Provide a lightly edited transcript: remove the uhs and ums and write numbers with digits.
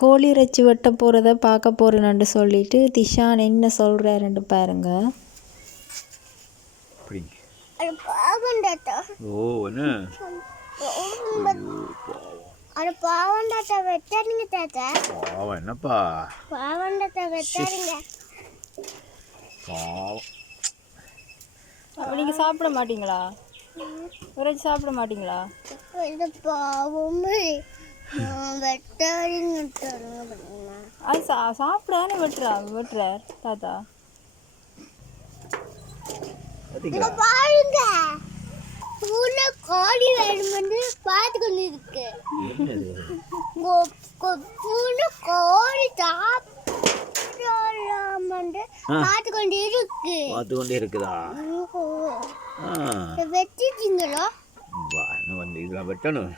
கோழி இறைச்சி வெட்ட போகிறத பார்க்க போகிறேன்னு சொல்லிட்டு திஷான் என்ன சொல்கிறாருன்னு பாருங்க. ஓ என்ன பாவம் என்னப்பா நீங்கள் சாப்பிட மாட்டீங்களா? இறைச்சி சாப்பிட மாட்டீங்களா? அது சாப்பிடானே வெட்டுறார் தாத்தா. பாருங்க கோழி வேணுமென்று பார்த்து கொண்டு இருக்கு. கோழி பார்த்து கொண்டு இருக்குதா? வெட்டிட்டீங்களா? இதெல்லாம் வெட்டணும்.